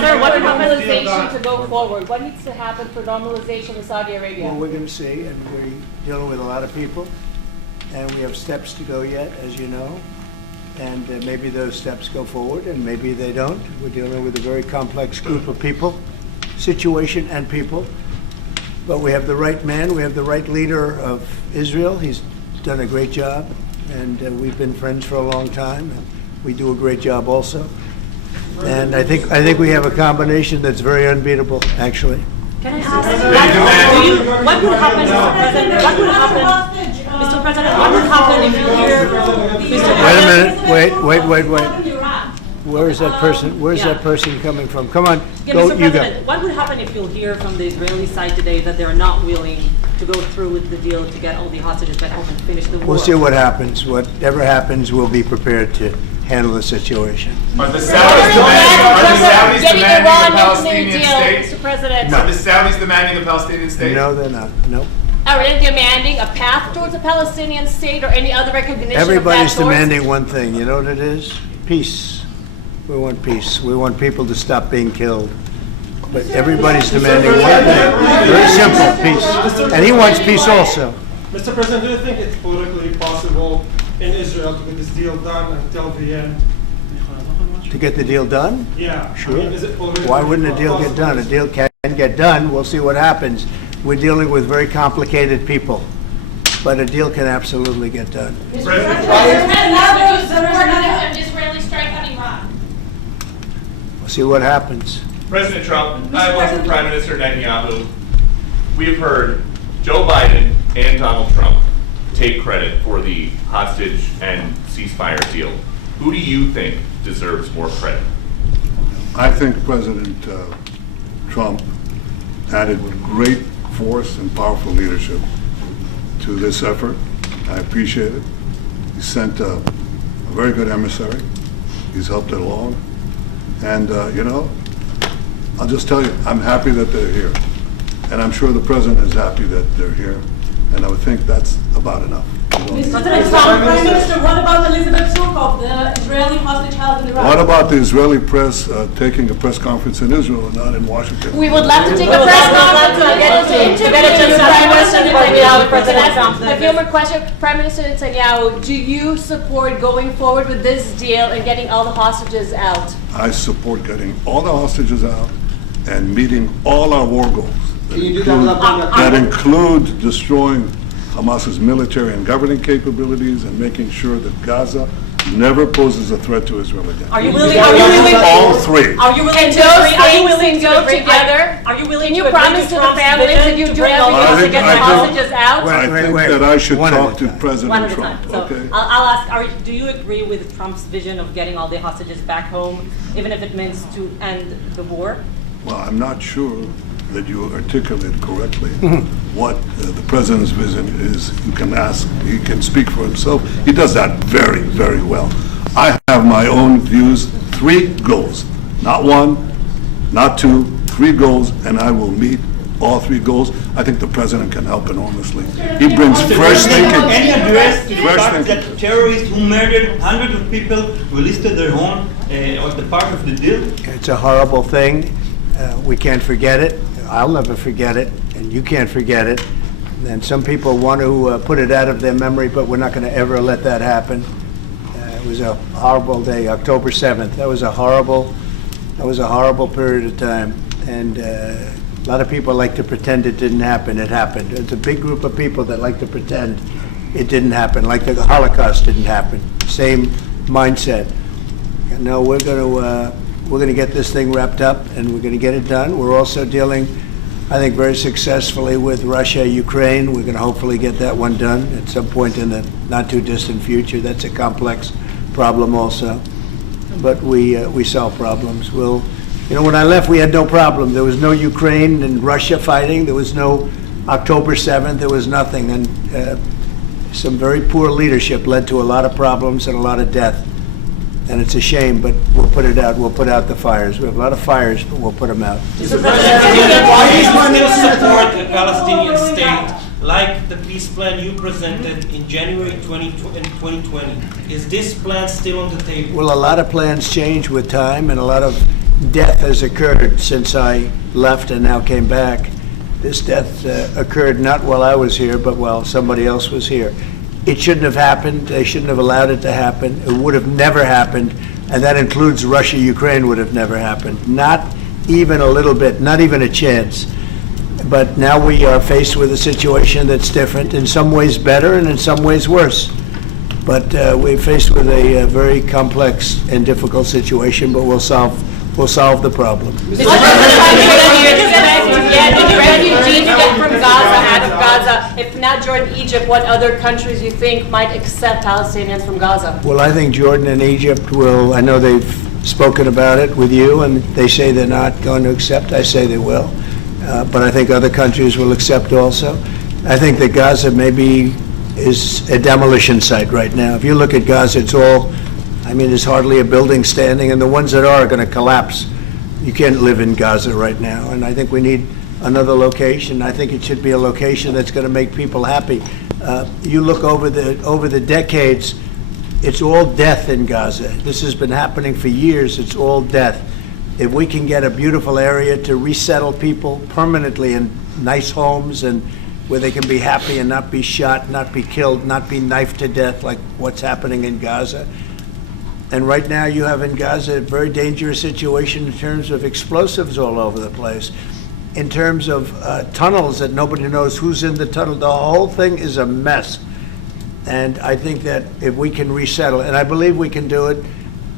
sir? What would happen? Normalization to go forward. What needs to happen for normalization in Saudi Arabia? Well, we're going to see, and we're dealing with a lot of people, and we have steps to go yet, as you know, and maybe those steps go forward, and maybe they don't. We're dealing with a very complex group of people, situation and people, but we have the right man, we have the right leader of Israel. He's done a great job, and we've been friends for a long time, and we do a great job also. And I think we have a combination that's very unbeatable, actually. Can I ask, what would happen, Mr. President? What would happen, Mr. President? What would happen if you hear Mr. Wait a minute. Wait. Where is that person? Where's that person coming from? Come on, Yeah, go. Mr. You go. President, what would happen if you'll hear from the Israeli side today that they're not willing to go through with the deal to get all the hostages back home and finish the war? We'll see what happens. Whatever happens, we'll be prepared to handle the situation. Are the Saudis demanding a Palestinian state? Mr. President. No. Are the Saudis demanding a Palestinian state? No, they're not. No. Are they demanding a path towards a Palestinian state or any other recognition Everybody's of that sort? demanding one thing. You know what it is? Peace. We want peace. We want people to stop being killed. But everybody's demanding one thing. Very simple, peace. And he wants peace also. Mr. President, do you think it's politically possible in Israel to get this deal done until the end? To get the deal done? Yeah. Sure. I mean, is it politically Why wouldn't a deal get done? A deal can get done. We'll see what happens. We're dealing with very complicated people. But a deal can absolutely get done. An Israeli strike on Iran. We'll see what happens. President Trump, I work for Prime Minister Netanyahu. We've heard Joe Biden and Donald Trump take credit for the hostage and ceasefire deal. Who do you think deserves more credit? I think President Trump added great force and powerful leadership to this effort. I appreciate it. He sent a very good emissary. He's helped it along. And, I'll just tell you, I'm happy that they're here. And I'm sure the President is happy that they're here. And I would think that's about enough. Prime Minister, what about Elizabeth Shulkov, the Israeli hostage held in Iraq? What about the Israeli press taking a press conference in Israel and not in Washington? We would love to take a press conference and get into Prime Minister Netanyahu. A few more questions. Prime Minister Netanyahu, do you support going forward with this deal and getting all the hostages out? I support getting all the hostages out and meeting all our war goals that include destroying Hamas's military and governing capabilities and making sure that Gaza never poses a threat to Israel again. Are you willing? All three. Are you willing And to those agree? Are you things willing can go to agree? together? Are you willing Can you to agree promise to the Trump's families vision that you to do bring all the everything to get the hostages out? I think wait. that I should One at talk a to time. President One at a Trump. time. So Okay. I'll ask, do you agree with Trump's vision of getting all the hostages back home, even if it means to end the war? Well, I'm not sure that you articulate correctly what the President's vision is. You can ask, he can speak for himself. He does that very, very well. I have my own views, 3 goals, not 1, not 2, 3 goals, and I will meet all 3 goals. I think the President can help enormously. He brings fresh thinking. Can you address the Fresh fact thinking. that terrorists who murdered hundreds of people who listed their own as the part of the deal? It's a horrible thing. We can't forget it. I'll never forget it, and you can't forget it. And some people want to put it out of their memory, but we're not going to ever let that happen. It was a horrible day, October 7th. That was a horrible period of time. And a lot of people like to pretend it didn't happen. It happened. It's a big group of people that like to pretend it didn't happen, like the Holocaust didn't happen. Same mindset. No, we're going to get this thing wrapped up, and we're going to get it done. We're also dealing, I think, very successfully with Russia, Ukraine. We're going to hopefully get that one done at some point in the not too distant future. That's a complex problem also, but we solve problems. We'll You know, when I left, we had no problem. There was no Ukraine and Russia fighting. There was no October 7th. There was nothing. And some very poor leadership led to a lot of problems and a lot of death. And it's a shame, but we'll put it out. We'll put out the fires. We have a lot of fires, but we'll put them out. Mr. President, why do you still support a Palestinian state like the peace plan you presented in January 2020? Is this plan still on the table? Well, a lot of plans change with time, and a lot of death has occurred since I left and now came back. This death occurred not while I was here, but while somebody else was here. It shouldn't have happened. They shouldn't have allowed it to happen. It would have never happened, and that includes Russia-Ukraine would have never happened. Not even a little bit, not even a chance. But now we are faced with a situation that's different, in some ways better and in some ways worse. But we're faced with a very complex and difficult situation, but we'll solve the problem. Refugees get from Gaza, out of Gaza. If not Jordan, Egypt, what other countries you think might accept Palestinians from Gaza? Well, I think Jordan and Egypt will. I know they've spoken about it with you, and they say they're not going to accept. I say they will. But I think other countries will accept also. I think that Gaza maybe is a demolition site right now. If you look at Gaza, it's all, I mean, there's hardly a building standing, and the ones that are going to collapse. You can't live in Gaza right now, and I think we need another location. I think it should be a location that's going to make people happy. You look over the decades, it's all death in Gaza. This has been happening for years. It's all death. If we can get a beautiful area to resettle people permanently in nice homes and where they can be happy and not be shot, not be killed, not be knifed to death like what's happening in Gaza. And right now you have in Gaza a very dangerous situation in terms of explosives all over the place, in terms of tunnels that nobody knows who's in the tunnel. The whole thing is a mess. And I think that if we can resettle, and I believe we can do it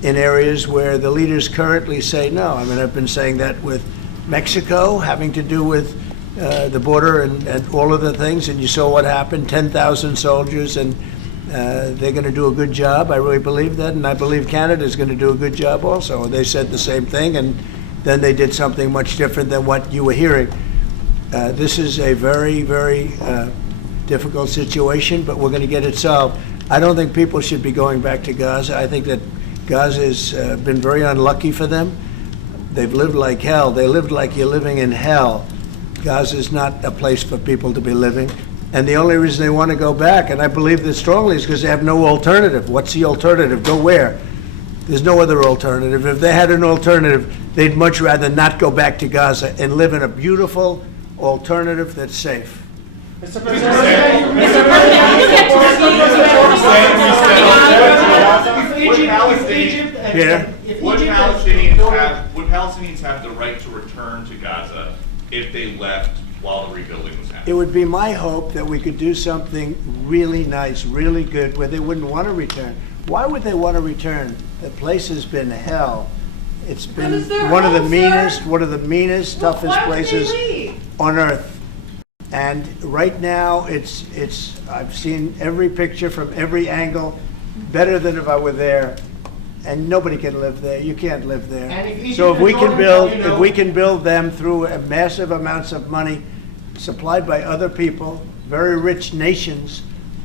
in areas where the leaders currently say no. I mean, I've been saying that with Mexico, having to do with the border and all of the things, and you saw what happened, 10,000 soldiers, and they're going to do a good job. I really believe that, and I believe Canada's going to do a good job also. They said the same thing, and then they did something much different than what you were hearing. This is a very, very difficult situation, but we're going to get it solved. I don't think people should be going back to Gaza. I think that Gaza has been very unlucky for them. They've lived like hell. They lived like you're living in hell. Gaza is not a place for people to be living. And the only reason they want to go back, and I believe this strongly, is because they have no alternative. What's the alternative? Go where? There's no other alternative. If they had an alternative, they'd much rather not go back to Gaza and live in a beautiful alternative that's safe. Mr. President, would Palestinians have the right to return to Gaza if they left while the rebuilding was happening? It would be my hope that we could do something really nice, really good, where they wouldn't want to return. Why would they want to return? The place has been hell. It's been one of the meanest, toughest places on earth. And right now, I've seen every picture from every angle, better than if I were there. And nobody can live there. You can't live there. So if we can build them through massive amounts of money supplied by other people, very rich nations,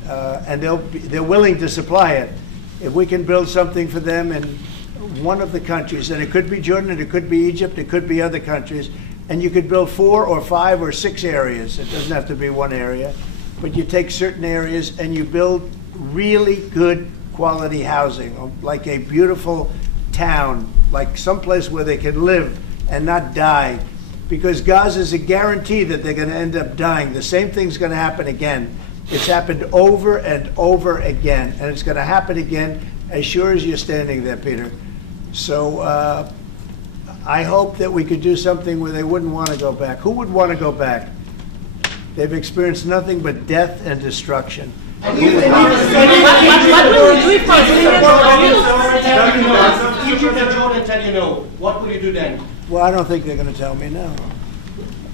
and they're willing to supply it. If we can build something for them in one of the countries, and it could be Jordan, and it could be Egypt, it could be other countries, and you could build 4 or 5 or 6 areas. It doesn't have to be one area, but you take certain areas and you build really good quality housing, like a beautiful town, like someplace where they can live and not die. Because Gaza is a guarantee that they're going to end up dying. The same thing's going to happen again. It's happened over and over again, and it's going to happen again as sure as you're standing there, Peter. So I hope that we could do something where they wouldn't want to go back. Who would want to go back? They've experienced nothing but death and destruction. What will you do if Egypt and Jordan tell you no? What will you do then? Well, I don't think they're going to tell me no.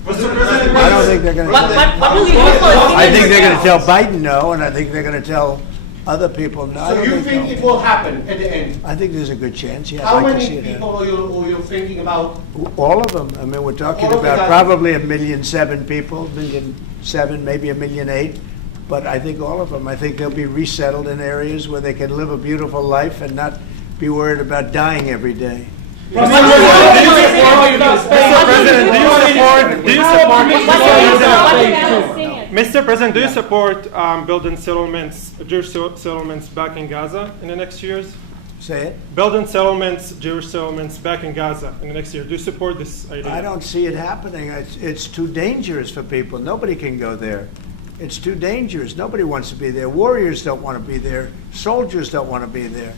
Mr. President, I don't think they're going to. what will you do? I think they're going to tell Biden no, and I think they're going to tell Other people, no. I So don't you think they'll- it will happen at the end? I think there's a good chance, yeah. How I'd like to see many it happen. people are you thinking about? All of them. I mean, we're talking All of the about guys. probably 1,000,007 people, 1,000,007, maybe 1,000,008. But I think all of them. I think they'll be resettled in areas where they can live a beautiful life and not be worried about dying every day. Mr. President, do you support building settlements, Jewish settlements back in Gaza in the next years? Say it. Building settlements, Jewish settlements back in Gaza in the next year. Do you support this idea? I don't see it happening. It's too dangerous for people. Nobody can go there. It's too dangerous. Nobody wants to be there. Warriors don't want to be there. Soldiers don't want to be there.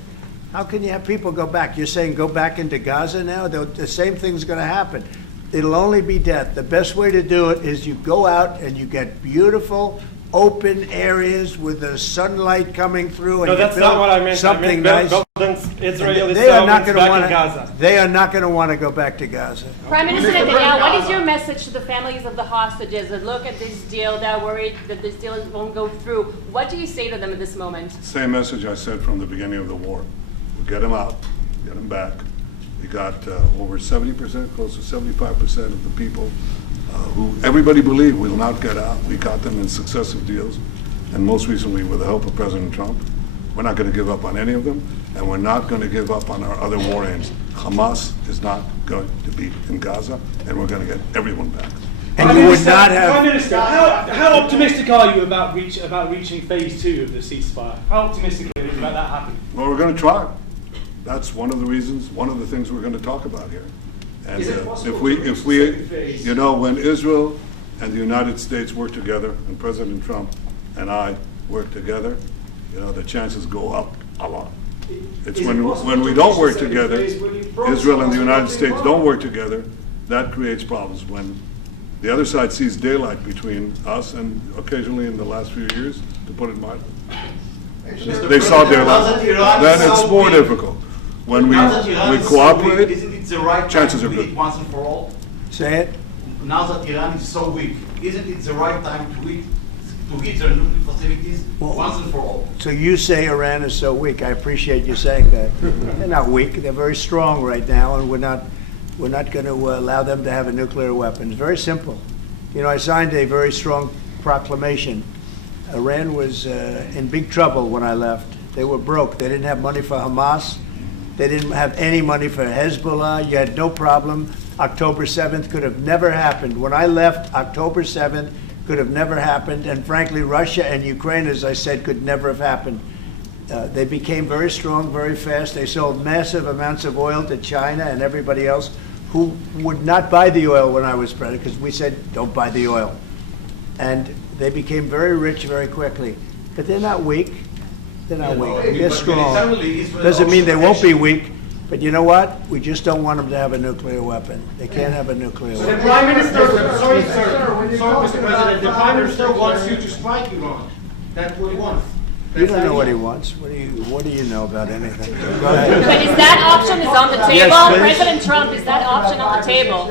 How can you have people go back? You're saying go back into Gaza now? The same thing's going to happen. It'll only be death. The best way to do it is you go out and you get beautiful, open areas with the sunlight coming through. And No, you that's build not what I meant. something I meant nice. building Israeli They are not settlements going to back want in Gaza. to. They are not going to want to go back to Gaza. Prime Minister Netanyahu, what is your message to the families of the hostages that look at this deal, that are worried that this deal won't go through? What do you say to them at this moment? Same message I said from the beginning of the war. We'll get them out, get them back. We got over 70%, close to 75% of the people who everybody believed will not get out. We got them in successive deals, and most recently with the help of President Trump. We're not going to give up on any of them, and we're not going to give up on our other war aims. Hamas is not going to be in Gaza, and we're going to get everyone back. And you would not have. Prime Minister, how optimistic are you about reaching phase 2 of the ceasefire? How optimistic are you about that happening? Well, we're going to try. That's one of the reasons, one of the things we're going to talk about here. And if we, you know, when Israel and the United States work together, and President Trump and I work together, you know, the chances go up a lot. It's when we don't work together, Israel and the United States don't work together, that creates problems. When the other side sees daylight between us, and occasionally in the last few years, to put it mildly, they saw daylight, then it's more difficult. When we cooperate, Isn't it the right chances time are to good. eat once and for all? Say it. Now that Iran is so weak, isn't it the right time to hit their nuclear facilities once and for all? So you say Iran is so weak. I appreciate you saying that. They're not weak. They're very strong right now, and we're not going to allow them to have a nuclear weapon. It's very simple. You know, I signed a very strong proclamation. Iran was in big trouble when I left. They were broke. They didn't have money for Hamas. They didn't have any money for Hezbollah. You had no problem. October 7th could have never happened. When I left, October 7th could have never happened. And frankly, Russia and Ukraine, as I said, could never have happened. They became very strong very fast. They sold massive amounts of oil to China and everybody else who would not buy the oil when I was president, because we said, don't buy the oil. And they became very rich very quickly. But they're not weak. They're not weak. They're strong. Doesn't mean they won't be weak. But you know what? We just don't want them to have a nuclear weapon. They can't have a nuclear weapon. The Prime Minister, sorry, Mr. President, the Prime Minister wants you to strike Iran. That's what he wants. You don't know what he wants. What do you know about anything? Go ahead. But is that option is on the table? Yes, please. President Trump, is that option on the table?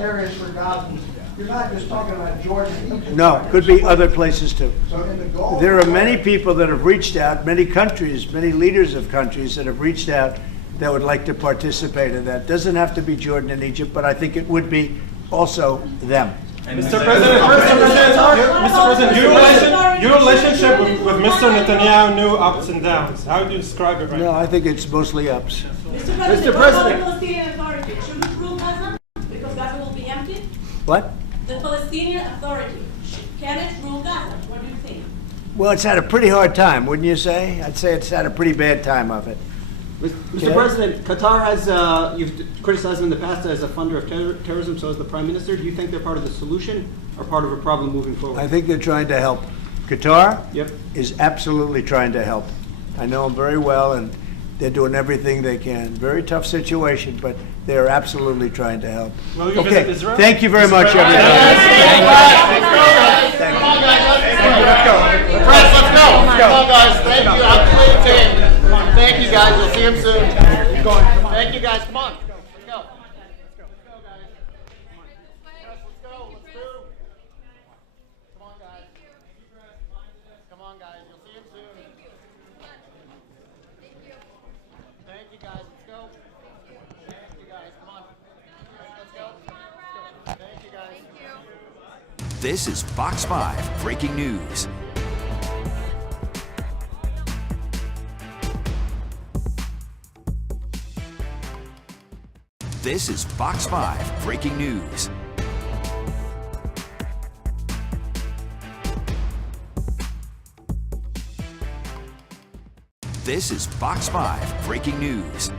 You're not just talking about Jordan and Egypt. No, could be other places too. So in the Gulf. There are many people that have reached out, many countries, many leaders of countries that have reached out that would like to participate in that. Doesn't have to be Jordan and Egypt, but I think it would be also them. Mr. President, your relationship with Mr. Netanyahu knew ups and downs. How do you describe it right No, I think it's mostly ups. Mr. President. The Palestinian Authority should it rule Gaza because Gaza will be empty? What? The Palestinian Authority, can it rule Gaza? What do you think? Well, it's had a pretty hard time, wouldn't you say? I'd say it's had a pretty bad time of it. Mr. President, Qatar has, you've criticized them in the past as a funder of terrorism, so as the Prime Minister. Do you think they're part of the solution or part of a problem moving forward? I think they're trying to help. Qatar Yep. is absolutely trying to help. I know them very well, and they're doing everything they can. Very tough situation, but they're absolutely trying to help. Will you Okay, visit Israel? thank you very much, everybody. Press, let's go. Come on, guys. Thank you. I'm clear. Thank you, guys. We'll see him soon. Thank you, guys. Come on. Let's go. Come on, guys. You'll see him soon. This is Fox 5 Breaking News. This is Fox 5 Breaking News. This is Fox 5 Breaking News.